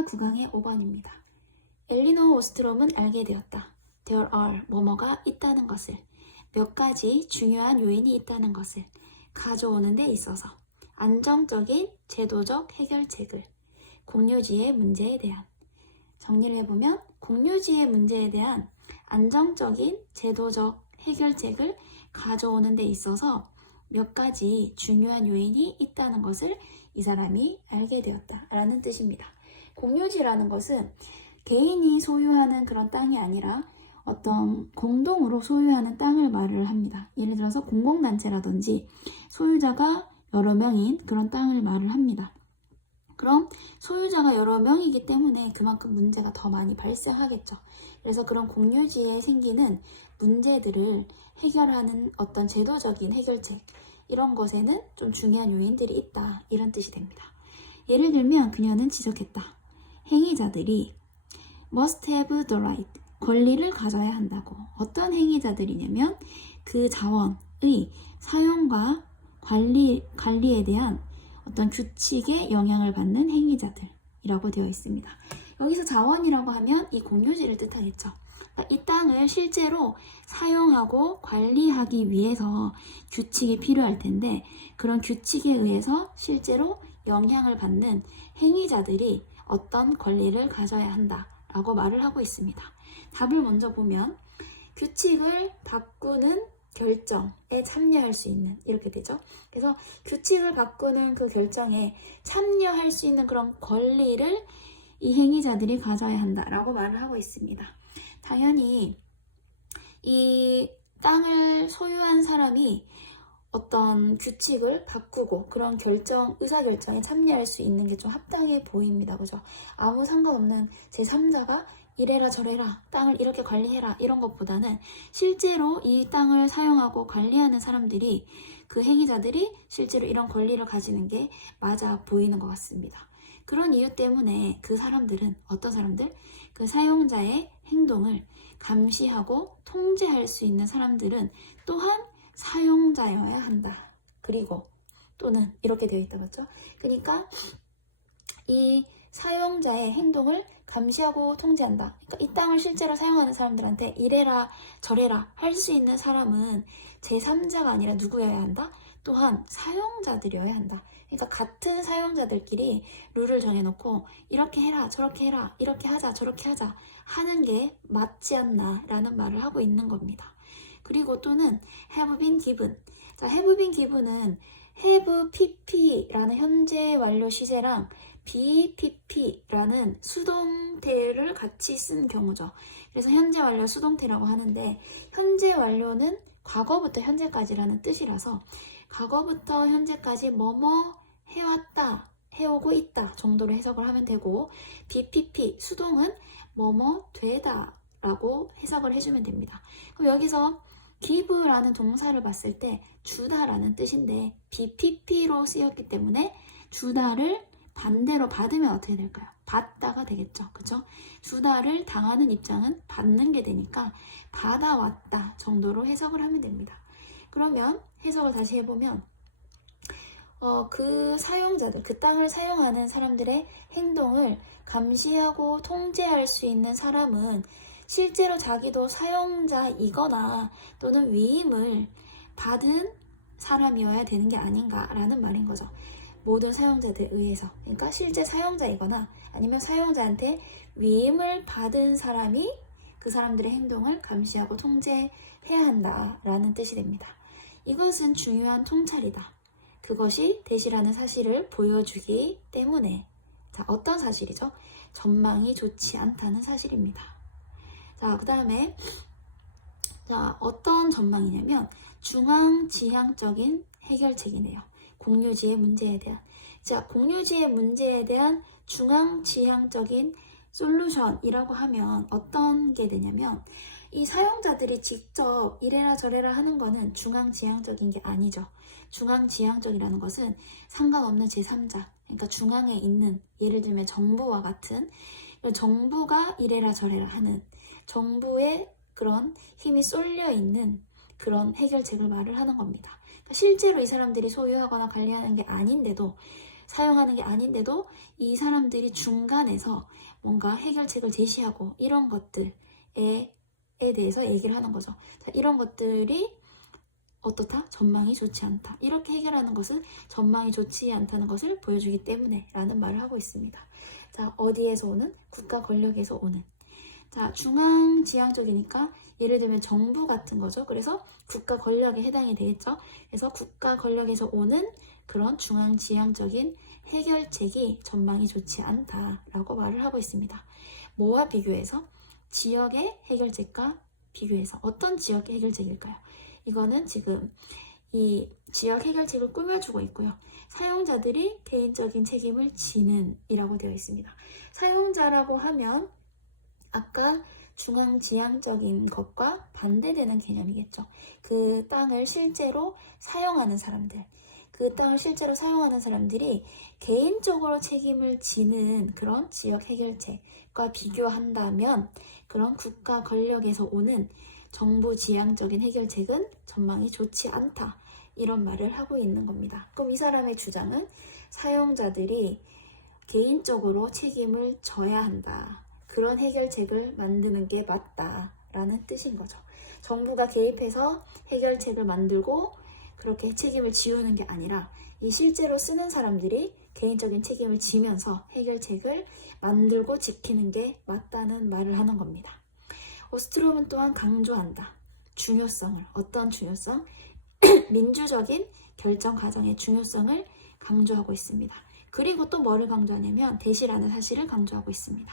자, 9강의 5번입니다. 엘리노 오스트롬은 알게 되었다. There are 뭐뭐가 있다는 것을, 몇 가지 중요한 요인이 있다는 것을 가져오는 데 있어서 안정적인 제도적 해결책을, 공유지의 문제에 대한, 정리를 해보면 공유지의 문제에 대한 안정적인 제도적 해결책을 가져오는 데 있어서 몇 가지 중요한 요인이 있다는 것을 이 사람이 알게 되었다 라는 뜻입니다. 공유지라는 것은 개인이 소유하는 그런 땅이 아니라 어떤 공동으로 소유하는 땅을 말을 합니다. 예를 들어서 공공단체라든지 소유자가 여러 명인 그런 땅을 말을 합니다. 그럼 소유자가 여러 명이기 때문에 그만큼 문제가 더 많이 발생하겠죠. 그래서 그런 공유지에 생기는 문제들을 해결하는 어떤 제도적인 해결책, 이런 것에는 좀 중요한 요인들이 있다, 이런 뜻이 됩니다. 예를 들면 그녀는 지적했다. 행위자들이 must have the right, 권리를 가져야 한다고. 어떤 행위자들이냐면 그 자원의 사용과 관리에 대한 어떤 규칙에 영향을 받는 행위자들이라고 되어 있습니다. 여기서 자원이라고 하면 이 공유지를 뜻하겠죠. 이 땅을 실제로 사용하고 관리하기 위해서 규칙이 필요할 텐데, 그런 규칙에 의해서 실제로 영향을 받는 행위자들이 어떤 권리를 가져야 한다라고 말을 하고 있습니다. 답을 먼저 보면 규칙을 바꾸는 결정에 참여할 수 있는, 이렇게 되죠. 그래서 규칙을 바꾸는 그 결정에 참여할 수 있는 그런 권리를 이 행위자들이 가져야 한다라고 말을 하고 있습니다. 당연히 이 땅을 소유한 사람이 어떤 규칙을 바꾸고 그런 의사결정에 참여할 수 있는 게 좀 합당해 보입니다. 그죠? 아무 상관없는 제3자가 이래라 저래라, 땅을 이렇게 관리해라, 이런 것보다는 실제로 이 땅을 사용하고 관리하는 사람들이, 그 행위자들이 실제로 이런 권리를 가지는 게 맞아 보이는 것 같습니다. 그런 이유 때문에 그 사람들은, 어떤 사람들? 그 사용자의 행동을 감시하고 통제할 수 있는 사람들은 또한 사용자여야 한다. 그리고 또는 이렇게 되어 있다, 맞죠? 그러니까 이 사용자의 행동을 감시하고 통제한다. 그러니까 이 땅을 실제로 사용하는 사람들한테 이래라 저래라 할 수 있는 사람은 제3자가 아니라 누구여야 한다? 또한 사용자들이어야 한다. 그러니까 같은 사용자들끼리 룰을 정해놓고 이렇게 해라 저렇게 해라, 이렇게 하자 저렇게 하자 하는 게 맞지 않나 라는 말을 하고 있는 겁니다. 그리고 또는 have been given. 자, have been given은 have pp라는 현재 완료 시제랑 BPP라는 수동태를 같이 쓴 경우죠. 그래서 현재 완료 수동태라고 하는데, 현재 완료는 과거부터 현재까지라는 뜻이라서 과거부터 현재까지 뭐뭐 해왔다, 해오고 있다 정도로 해석을 하면 되고, BPP 수동은 뭐뭐 되다 라고 해석을 해주면 됩니다. 그럼 여기서 give라는 동사를 봤을 때 주다라는 뜻인데 BPP로 쓰였기 때문에 주다를 반대로 받으면 어떻게 될까요? 받다가 되겠죠. 그죠? 주다를 당하는 입장은 받는 게 되니까 받아왔다 정도로 해석을 하면 됩니다. 그러면 해석을 다시 해보면 그 사용자들, 그 땅을 사용하는 사람들의 행동을 감시하고 통제할 수 있는 사람은 실제로 자기도 사용자이거나 또는 위임을 받은 사람이어야 되는 게 아닌가라는 말인 거죠. 모든 사용자들에 의해서. 그러니까 실제 사용자이거나 아니면 사용자한테 위임을 받은 사람이 그 사람들의 행동을 감시하고 통제해야 한다라는 뜻이 됩니다. 이것은 중요한 통찰이다. 그것이 대시라는 사실을 보여주기 때문에. 자, 어떤 사실이죠? 전망이 좋지 않다는 사실입니다. 자, 그 다음에 어떤 전망이냐면 중앙지향적인 해결책이네요. 공유지의 문제에 대한. 자, 공유지의 문제에 대한 중앙지향적인 솔루션이라고 하면 어떤 게 되냐면, 이 사용자들이 직접 이래라 저래라 하는 거는 중앙지향적인 게 아니죠. 중앙지향적이라는 것은 상관없는 제3자, 그러니까 중앙에 있는, 예를 들면 정부와 같은, 정부가 이래라 저래라 하는, 정부의 그런 힘이 쏠려 있는 그런 해결책을 말을 하는 겁니다. 그러니까 실제로 이 사람들이 소유하거나 관리하는 게 아닌데도 사용하는 게 아닌데도 이 사람들이 중간에서 뭔가 해결책을 제시하고 이런 것들에 대해서 얘기를 하는 거죠. 자, 이런 것들이 어떻다? 전망이 좋지 않다. 이렇게 해결하는 것은 전망이 좋지 않다는 것을 보여주기 때문에 라는 말을 하고 있습니다. 자, 어디에서 오는? 국가 권력에서 오는. 자, 중앙지향적이니까 예를 들면 정부 같은 거죠. 그래서 국가 권력에 해당이 되겠죠. 그래서 국가 권력에서 오는 그런 중앙지향적인 해결책이 전망이 좋지 않다라고 말을 하고 있습니다. 뭐와 비교해서? 지역의 해결책과 비교해서. 어떤 지역의 해결책일까요? 이거는 지금 이 지역 해결책을 꾸며주고 있고요. 사용자들이 개인적인 책임을 지는 이라고 되어 있습니다. 사용자라고 하면 아까 중앙지향적인 것과 반대되는 개념이겠죠. 그 땅을 실제로 사용하는 사람들, 그 땅을 실제로 사용하는 사람들이 개인적으로 책임을 지는 그런 지역 해결책과 비교한다면 그런 국가 권력에서 오는 정부 지향적인 해결책은 전망이 좋지 않다. 이런 말을 하고 있는 겁니다. 그럼 이 사람의 주장은 사용자들이 개인적으로 책임을 져야 한다. 그런 해결책을 만드는 게 맞다라는 뜻인 거죠. 정부가 개입해서 해결책을 만들고 그렇게 책임을 지우는 게 아니라 이 실제로 쓰는 사람들이 개인적인 책임을 지면서 해결책을 만들고 지키는 게 맞다는 말을 하는 겁니다. 오스트롬은 또한 강조한다. 중요성을. 어떤 중요성? 민주적인 결정 과정의 중요성을 강조하고 있습니다. 그리고 또 뭐를 강조하냐면 대시라는 사실을 강조하고 있습니다.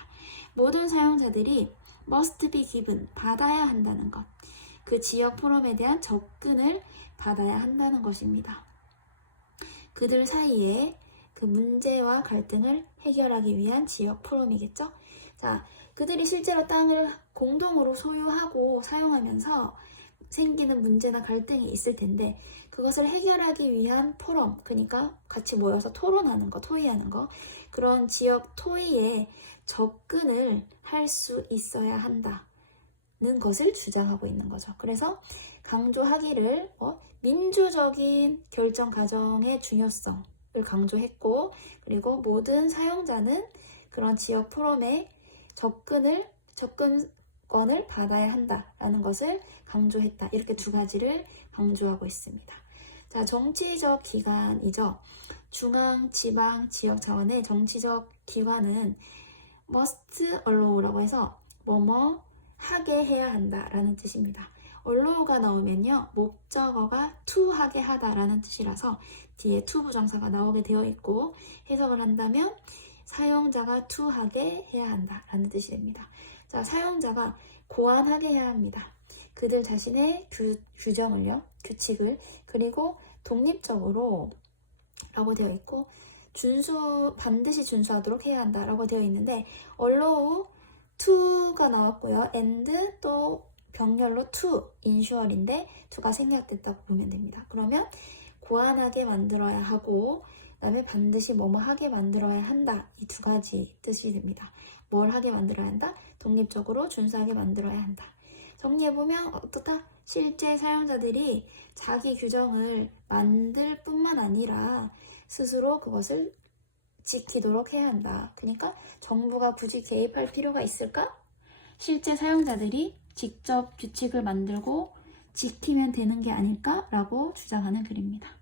모든 사용자들이 must be given, 받아야 한다는 것. 그 지역 포럼에 대한 접근을 받아야 한다는 것입니다. 그들 사이에 그 문제와 갈등을 해결하기 위한 지역 포럼이겠죠? 자, 그들이 실제로 땅을 공동으로 소유하고 사용하면서 생기는 문제나 갈등이 있을 텐데 그것을 해결하기 위한 포럼, 그러니까 같이 모여서 토론하는 거, 토의하는 거, 그런 지역 토의에 접근을 할 수 있어야 한다는 것을 주장하고 있는 거죠. 그래서 강조하기를 민주적인 결정 과정의 중요성을 강조했고, 그리고 모든 사용자는 그런 지역 포럼에 접근권을 받아야 한다라는 것을 강조했다. 이렇게 두 가지를 강조하고 있습니다. 자, 정치적 기관이죠. 중앙, 지방, 지역 차원의 정치적 기관은 must allow라고 해서 뭐뭐 하게 해야 한다라는 뜻입니다. allow가 나오면요, 목적어가 to 하게 하다라는 뜻이라서 뒤에 to 부정사가 나오게 되어 있고, 해석을 한다면 사용자가 to 하게 해야 한다라는 뜻이 됩니다. 자, 사용자가 고안하게 해야 합니다. 그들 자신의 규정을요, 규칙을, 그리고 독립적으로 라고 되어 있고 반드시 준수하도록 해야 한다라고 되어 있는데 allow to가 나왔고요. and 또 병렬로 to, insure인데 to가 생략됐다고 보면 됩니다. 그러면 고안하게 만들어야 하고 그다음에 반드시 뭐뭐 하게 만들어야 한다. 이 두 가지 뜻이 됩니다. 뭘 하게 만들어야 한다? 독립적으로 준수하게 만들어야 한다. 정리해보면 어떻다? 실제 사용자들이 자기 규정을 만들 뿐만 아니라 스스로 그것을 지키도록 해야 한다. 그러니까 정부가 굳이 개입할 필요가 있을까? 실제 사용자들이 직접 규칙을 만들고 지키면 되는 게 아닐까라고 주장하는 글입니다.